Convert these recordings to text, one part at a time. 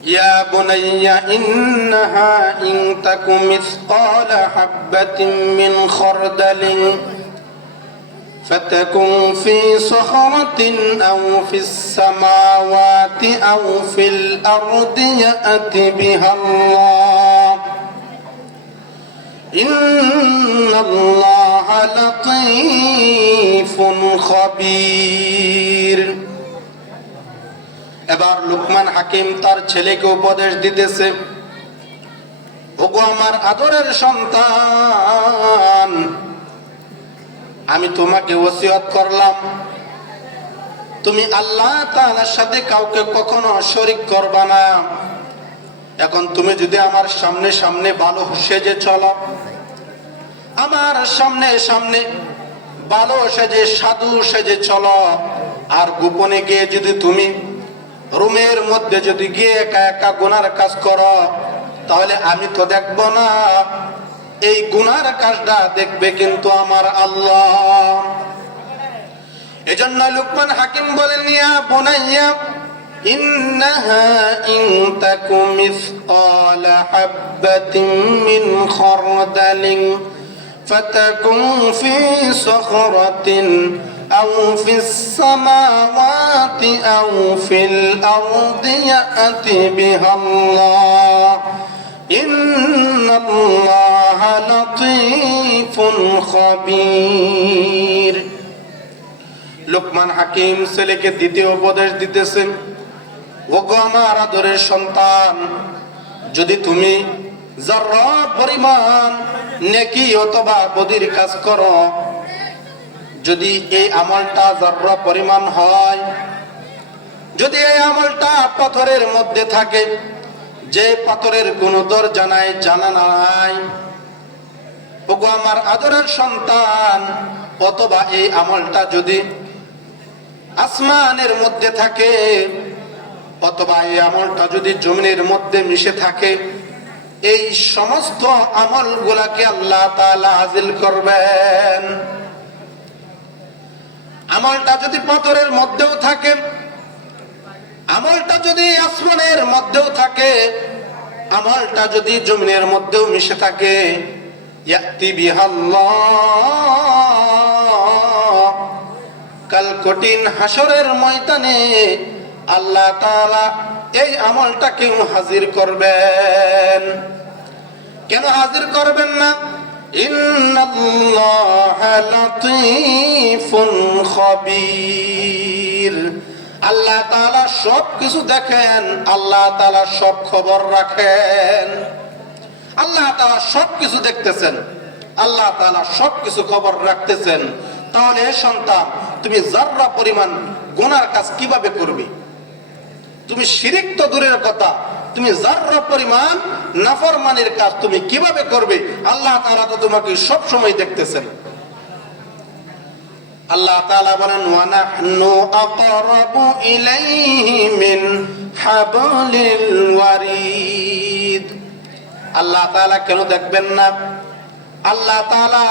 يا بني إنها إن تك مثقال حبة من خردل فتكن في صخرة أو في السماوات أو في الأرض يأت بها الله إن الله لطيف خبير। এবার লুকমান হাকিম তার ছেলেকে উপদেশ দিতেছে, ওগো আমার আদরের সন্তান, আমি তোমাকে ওসিয়ত করলাম তুমি আল্লাহ তাআলার সাথে কাউকে কখনো শরীক করবা না। এখন তুমি যদি আমার সামনে সামনে ভালো সেজে চলো, আমার সামনে সামনে ভালো সেজে সাধু সেজে চলো, আর গোপনে গিয়ে যদি তুমি রুমের মধ্যে যদি গিয়ে একা একা গুনার কাজ করো, তাহলে আমি তো দেখবো না, এই গুনার কাজটা দেখবে কিন্তু আমার আল্লাহ। এজন্য লুকমান হাকিম বলেন, ইয়া বুনাইয়া ইন্নাহা ইন তাকু মিসকালা হাববাতিন মিন খারদালিন ফাতাকুন ফি সাখরাতিন أو في السماوات أو في الأرض يأت بها الله إن الله لطيف خبير। লুকমান হাকিম ছেলেকে দ্বিতীয় উপদেশ দিতেছেন, ওগো আমার আদরের সন্তান, যদি তুমি যারা পরিমাণ নেকি অথবা বদির কাজ করো, যদি এই আমলটা যারা পরিমাণ হয়, যদি এই আমলটা পাথরের মধ্যে থাকে, যে পাথরের কোন দরজা নাই, জানা নাই, ওগো আমার আদরের সন্তান, অথবা এই আমলটা যদি আসমানের মধ্যে থাকে, অথবা এই আমলটা যদি জমিনের মধ্যে মিশে থাকে, এই সমস্ত আমলগুলাকে আল্লাহ তাআলা হাজিল করবেন। আমলটা যদি পাথরের মধ্যেও থাকে, আমলটা যদি আসমানের মধ্যেও থাকে, আমলটা যদি জমিনের মধ্যেও মিশে থাকে, ইয়াতি বিহাল্লাহ, কাল কঠিন হাসরের ময়দানে আল্লাহ তাআলা এই আমলটাকে হাজির করবেন। কেন হাজির করবেন না? ইন্নাল্লাহা লাতীফুন খবীর, আল্লাহ তাআলা সব কিছু দেখেন, আল্লাহ তাআলা সব খবর রাখেন, আল্লাহ তাআলা সব কিছু দেখতেছেন, আল্লাহ তাআলা সব কিছু খবর রাখতেছেন। তাহলে সন্তান, তুমি যারা পরিমাণ গুনার কাজ কিভাবে করবে? তুমি শিরিক তো দূরের কথা, তুমি যারা পরিমাণ নাফরমানির কাজ তুমি কিভাবে করবে? আল্লাহ তাআলা তো তোমাকে সব সময় দেখতেছেন। আল্লাহ তাআলা বলেন, ওয়া নাহনু আকরাবু ইলাইহি মিন হাবলিল ওয়ারিদ। আল্লাহ তাআলা কেন দেখবেন না? আল্লাহ তাআলা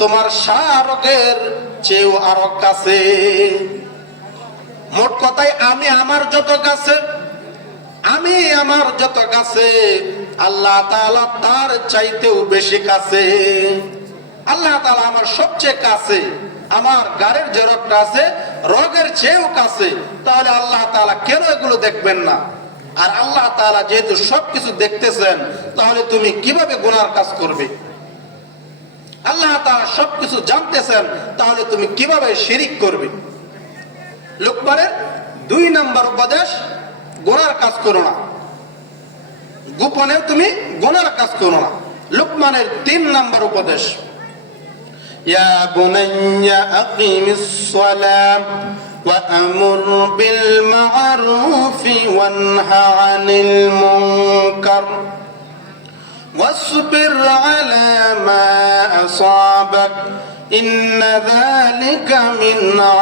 তোমার শারকের চেয়েও আরো কাছে। মোট কথায় আমি আমার যত কাছে, আমি আমার যত কাছে, আল্লাহ তাআলা তার চাইতেও বেশি কাছে। আল্লাহ তাআলা আমার সবচেয়ে কাছে, আমার গাড়ির যে রগটা আছে রগের চেয়েও কাছে। তাহলে আল্লাহ তাআলা কেন এগুলো দেখবেন না? আর আল্লাহ তাআলা যেহেতু সবকিছু দেখতেছেন, তাহলে তুমি কিভাবে গুনার কাজ করবে? আল্লাহ তাআলা সবকিছু জানতেছেন, তাহলে তুমি কিভাবে শিরিক করবে? লুকমানের 2 নম্বর উপদেশ, গুনার কাজ করো না, গোপনে তুমি গুনার কাজ করো না। লুকমানের 3 নম্বর উপদেশ, ইয়া বুনাইয়া আকিমিস সালাম ওয়া আমুর বিল মা'রুফি ওয়ানহা আনিল মুনকার ওয়াসবির আলা মা আসাবাক ইন্না যালিকা মিন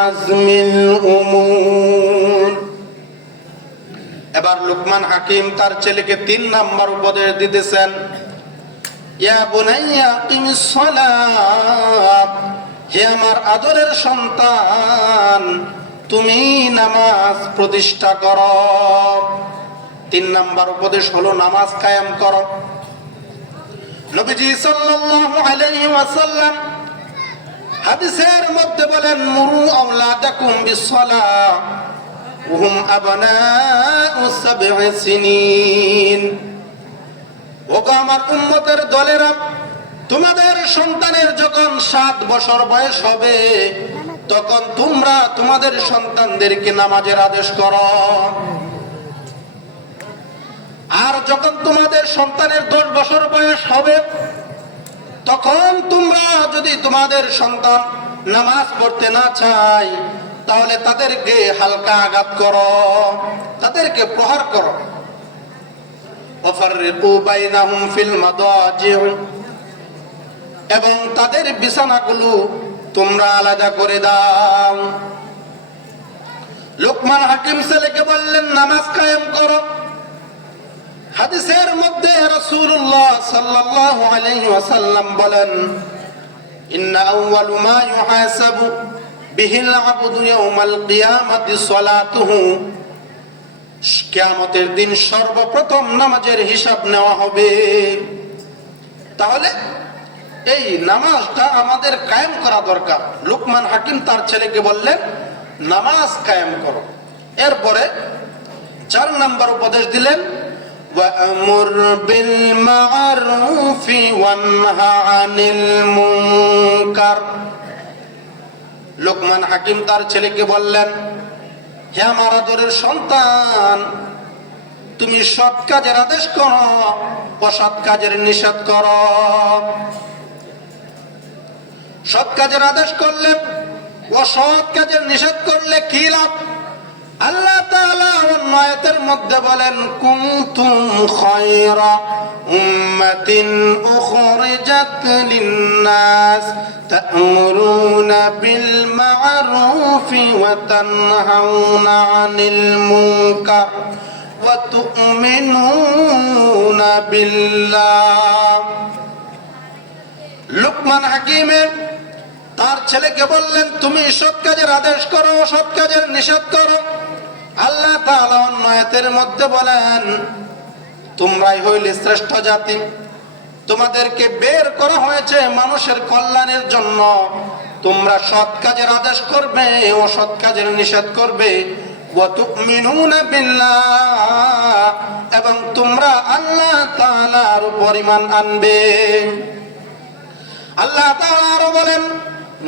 আজমিল উমুর। এবার লুকমান হাকিম তার ছেলেকে 3 নম্বর উপদেশ দিতেছেন, ইয়া বুনাইয়া আকিমিস সালাত, হে আমার আদরের সন্তান, তুমি নামাজ প্রতিষ্ঠা করো। 3 নাম্বার উপদেশ হলো নামাজ কায়েম করো। নবীজি সাল্লাল্লাহু আলাইহি ওয়াসাল্লাম হাদিসের মধ্যে বলেন, মুরু আওলাদাকুম বিসসালাহ ওয়া হুম আবনাউ 7 সিনিন। ওগো আমার উম্মতের দলেরা, তোমাদের সন্তানের যখন 7 বছর বয়স হবে তখন তোমরা তোমাদের সন্তানদেরকে নামাজের আদেশ করো। আর যখন তোমাদের সন্তানের 10 বছর বয়স হবে তখন তোমরা যদি তোমাদের সন্তান নামাজ পড়তে না চায় তাহলে তাদেরকে হালকা আঘাত করো, তাদেরকে প্রহার করো। ওয়াফাররিকু বাইনাহুম ফিল মাদাজি', এবং তাদের বিছানাগুলো তোমরা আলাদা করে দাও। লোকমান হাকিম ছেলেকে বললেন নামাজ কায়েম করো। হাদিসের মধ্যে রাসূলুল্লাহ সাল্লাল্লাহু আলাইহি ওয়াসাল্লাম বলেন, ইন্না আউয়ালু মা ইউহাসাবু বিহিল আবদু ইয়াউমাল কিয়ামাতি সালাতুহু। কিয়ামতের দিন সর্বপ্রথম নামাজের হিসাব নেওয়া হবে। তাহলে এই নামাজটা আমাদের কায়েম করা দরকার। লোকমান হাকিম তার ছেলেকে বললেন নামাজ কায়েম করো। এরপরে 4 নাম্বার উপদেশ দিলেন, ওয়া'মুর বিল মা'রুফি ওয়ানহা আনিল মুনকার। লোকমান হাকিম তার ছেলেকে বললেন, হে আমার আদরের সন্তান, তুমি সৎ কাজের আদেশ করো, অসৎ কাজের নিষেধ করো। সৎ কাজের আদেশ করলে অসৎ কাজের নিষেধ করলে কি লাভ? আল্লাহ তাআলা অন্য আয়াতের মধ্যে বলেন, কুনতুম খায়রা উম্মাতিন উখরিজাত লিন-নাস তা'মুরুনা বিল মা'রুফি ওয়া তানহাউনা আনিল মুনকার ওয়া তু'মিনুনা বিল্লাহ। লোকমান হাকিমের তার ছেলেকে বললেন, তুমি সৎ কাজের আদেশ করো, অসৎ কাজের নিষেধ করো। আল্লাহ তাআলা অন্য আয়াতের মধ্যে বলেন, তোমরাই হইলে শ্রেষ্ঠ জাতি, তোমাদেরকে বের করা হয়েছে মানুষের কল্যাণের জন্য। তোমরা সৎ কাজের আদেশ করবে, অসৎ কাজের নিষেধ করবে। ওয়া তু'মিনুনা বিল্লাহ, এবং তোমরা আল্লাহ তাআলার উপর ঈমান আনবে। আল্লাহ তাআলা আরো বলেন,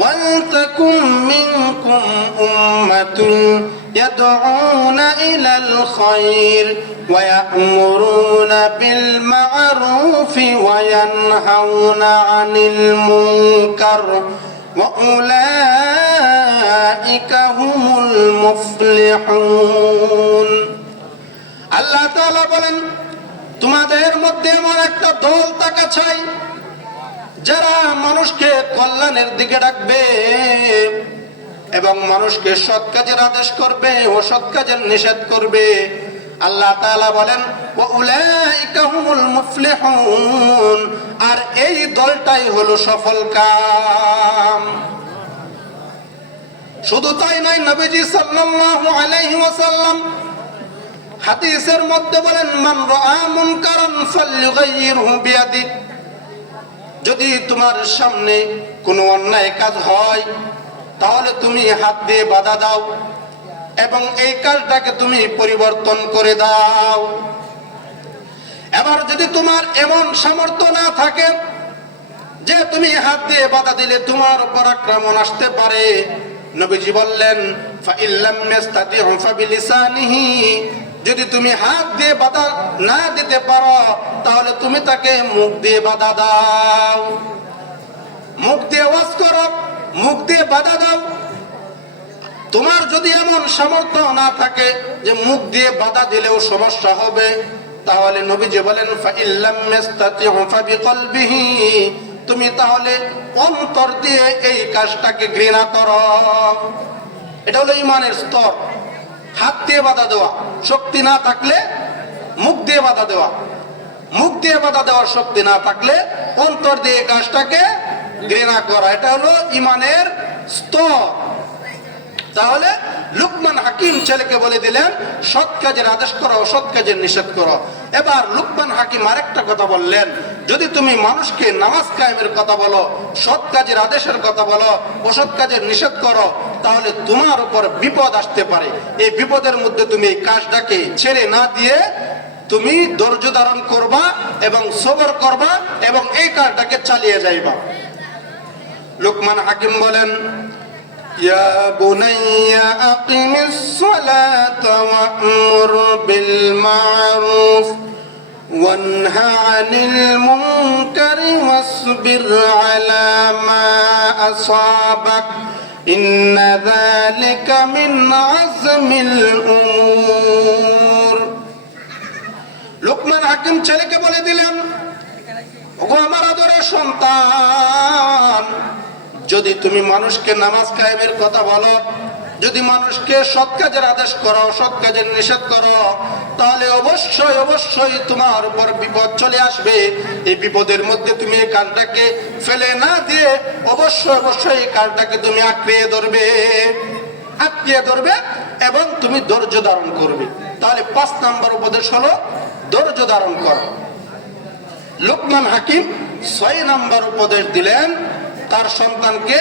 ওয়ালতাকুম মিনকুম উম্মাতুন ইয়াদউনা ইলাল খায়র ওয়া ইয়া'মুরুনা বিল মা'রুফি ওয়া ইয়ানহাউনা আনিল মুনকার ওয়া উলাইকা হুমুল মুফলিহুন। আল্লাহ তাআলা বলেন, তোমাদের মধ্যে এমন একটা দল থাকা চাই যারা মানুষকে কল্যাণের দিকে ডাকবে এবং মানুষকে সৎ কাজের আদেশ করবে, অসৎ কাজের নিষেধ করবে। আল্লাহ তাআলা বলেন, ওয়া উলাইকা হুমুল মুফলিহুন, আর এই দলটাই হলো সফল কাম। শুধু তাই নয়, নবীজি সাল্লাল্লাহু আলাইহি ওয়াসাল্লাম হাদিসের মধ্যে বলেন, মান রাআ মুনকারান ফালইউগাইয়িরহু বিয়াদিহি। যদি তোমার সামনে কোনো অন্যায় কাজ হয় তাহলে তুমি হাত দিয়ে বাধা দাও এবং এই কাজটাকে তুমি পরিবর্তন করে দাও। এবার যদি তোমার এমন সামর্থ্য না থাকে যে তুমি হাত দিয়ে বাধা দিলে তোমার উপর আক্রমণ আসতে পারে, নবীজি বললেন, ফাইল্লাম ইয়াস্তাতিউ ফাবিলিসানিহি। যদি তুমি হাত দিয়ে বাধা না দিতে পারো তাহলে তুমি তাকে মুখ দিয়ে বাধা দাও, মুখ দিয়ে ওয়াজ করো, মুখ দিয়ে বাধা দাও। তোমার যদি এমন সামর্থ্য না থাকে যে মুখ দিয়ে বাধা দিলেও সমস্যা হবে, তাহলে নবীজি বলেন, ফাইল্লাম ইয়াস্তাতিউ ফাবিকলবিহি। তুমি তাহলে অন্তর দিয়ে এই কাজটাকে ঘৃণা করো। এটা হলো ঈমানের স্তর। হাত দিয়ে বাধা দেওয়া শক্তি না থাকলে মুখ দিয়ে বাধা দেওয়া, মুখ দিয়ে বাধা দেওয়ার শক্তি না থাকলে অন্তর দিয়ে কাজটাকে ঘৃণা করা, এটা হলো ঈমানের স্তর। তাহলে লুকমান হাকিম ছেলেকে বলে দিলেন সৎ কাজের আদেশ করো, অসৎ কাজের নিষেধ করো। এবার লুকমান হাকিম আরেকটা কথা বললেন, যদি তুমি মানুষকে নামাজ কায়েমের কথা বলো, সৎ কাজের আদেশের কথা বলো, অসৎ কাজের নিষেধ করো, তাহলে তোমার উপর বিপদ আসতে পারে। এই বিপদের মধ্যে তুমি এই কাজটাকে ছেড়ে না দিয়ে তুমি ধৈর্য ধারণ করবা এবং সবর করবা এবং এই কাজটাকে চালিয়ে যাইবা। লুকমান হাকিম বলেন, ইয়া বুনাইয়া আকিমিস সালাতা ওয়া'মুর বিল মা'রুফ ওয়ানহা আনিল মুনকারি ওয়াসবির আলা মা আসাবাক ইন্না যালিকা মিন আযমিল উমুর। লুকমান হাকিম ছেলেকে বলে দিলেন, ওগো আমার আদরের সন্তান, যদি তুমি মানুষকে নামাজ কায়েমের কথা বলো, যদি মানুষকে সৎ কাজের আদেশ করো, সৎ কাজের নিষেধ করো, তাহলে অবশ্যই অবশ্যই তোমার উপর বিপদ চলে আসবে। এই বিপদের মধ্যে তুমি এই কাজটাকে ফেলে না দিয়ে অবশ্যই অবশ্যই এই কাজটাকে তুমি আঁকড়িয়ে ধরবে এবং তুমি ধৈর্য ধারণ করবে। তাহলে 5 নম্বর উপদেশ হলো ধৈর্য ধারণ করো। লুকমান হাকিম 6 নম্বর উপদেশ দিলেন তার সন্তানকে,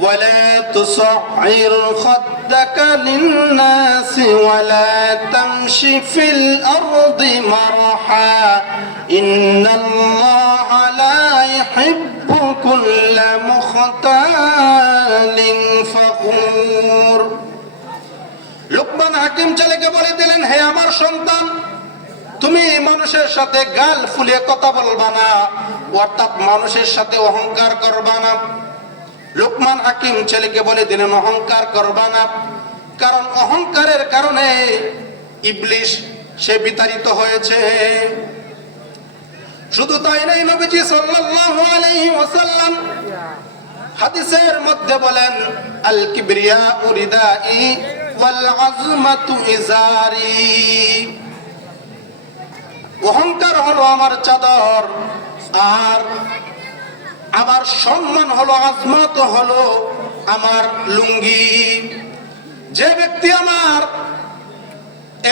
ওয়ালা তুসাইর খাদ্দাকা লিন-নাসি ওয়ালা তামশি ফিল আরদি মারহা ইন্নাল্লাহা লা ইউহিব্বু কুল্লা মুখতালিন ফাখুর। লুকমান হাকিম ছেলেকে বলে দিলেন, হে আমার সন্তান, তুমি মানুষের সাথে গাল ফুলিয়ে কথা বলবা না, অর্থাৎ মানুষের সাথে অহংকার করবা না। লুকমান হাকিম ছেলেকে বলে দিলেন অহংকার করবা না, কারণ অহংকারের কারণে ইবলিস সে বিতাড়িত হয়েছে। শুধু তাই নাই, নবীজি সাল্লাল্লাহু আলাইহি ওয়াসাল্লাম হাদিসের মধ্যে বলেন, আল কিবরিয়া উরিদাই ওয়াল আযমাতু ইজারি। অহংকার হলো আমার চাদর, আর আমার সম্মান হলো, আজমত হলো আমার লুঙ্গি। যে ব্যক্তি আমার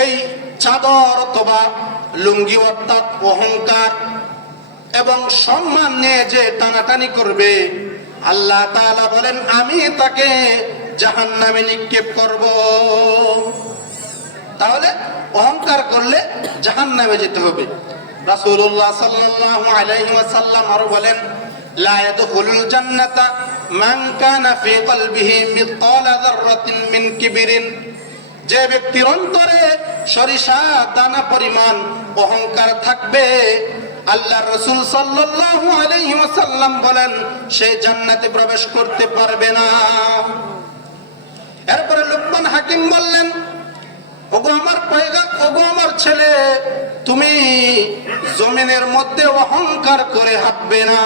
এই চাদর অথবা লুঙ্গি অর্থাৎ অহংকার এবং সম্মান নিয়ে যে টানাটানি করবে, আল্লাহ তাআলা বলেন আমি তাকে জাহান্নামে নিক্ষেপ করব। তাহলে অহংকার করলে জাহান্নামে যেতে হবে। রাসূলুল্লাহ সাল্লাল্লাহু আলাইহি ওয়াসাল্লাম আরো বলেন, লা ইয়াদখুলুল জান্নাতা মান কানা ফি কলবিহি মিসকালা যাররাতিন মিন কিবরিন। যে ব্যক্তির অন্তরে সরিষা দানা পরিমাণ অহংকার থাকবে, আল্লাহর রাসূল সাল্লাল্লাহু আলাইহি ওয়াসাল্লাম বলেন সে জান্নাতে প্রবেশ করতে পারবে না। এরপরে লুকমান হাকিম বললেন, ওগো আমার পয়গম্বর, ওগো আমার ছেলে, তুমি জমিনের মধ্যে অহংকার করে হাঁটবে না,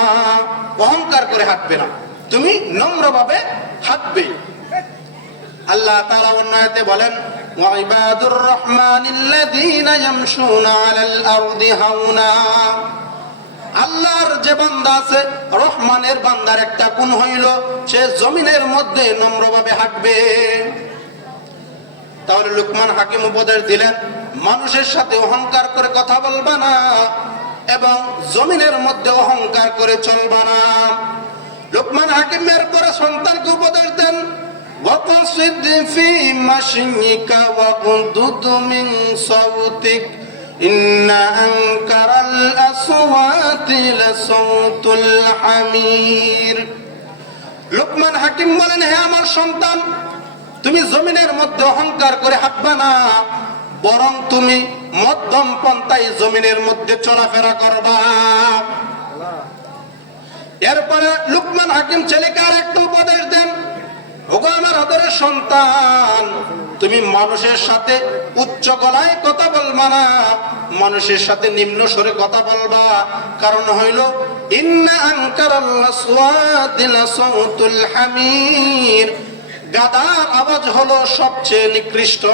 অহংকার করে হাঁটবে না, তুমি নম্রভাবে হাঁটবে। আল্লাহ তাআলা অন্য আয়াতে বলেন, ওয়া ইবাদুর রহমানিল্লাযীনা ইয়ামশুনা আলাল আরদি হাওনা। আল্লাহর যে বান্দা আছে, রহমানের বান্দার একটা গুণ হইল সে জমিনের মধ্যে নম্রভাবে হাঁটবে। তাহলে লুকমান হাকিম উপদেশ দিলেন মানুষের সাথে অহংকার করে কথা বলবা না এবং জমিনের মধ্যে অহংকার করে চলবা না। লুকমান হাকিমের পরে সন্তানকে উপদেশ দেন, ওয়াকসিদ ফি মাশিকা ওয়াগদুদ মিন সাওতিক ইন্না আনকারাল আসওয়াতি লাসাউতুল হামির। লুকমান হাকিম বলেন, হে আমার সন্তান, তুমি জমিনের মধ্যে অহংকার করে হাঁটবা না, বরং তুমি মধ্যম পন্থায় জমিনের মধ্যে চলাফেরা করবা। এরপরে লুকমান হাকিম ছেলেকে আর একটা উপদেশ দেন, ওগো আমার আদরের সন্তান, তুমি মানুষের সাথে উচ্চ গলায় কথা বলবা না, মানুষের সাথে নিম্ন স্বরে কথা বলবা। কারণ হইল ইন্না আনকারাল আসওয়াতি লাসাউতুল হামির, গাধার আওয়াজ হলো সবচেয়ে নিকৃষ্ট।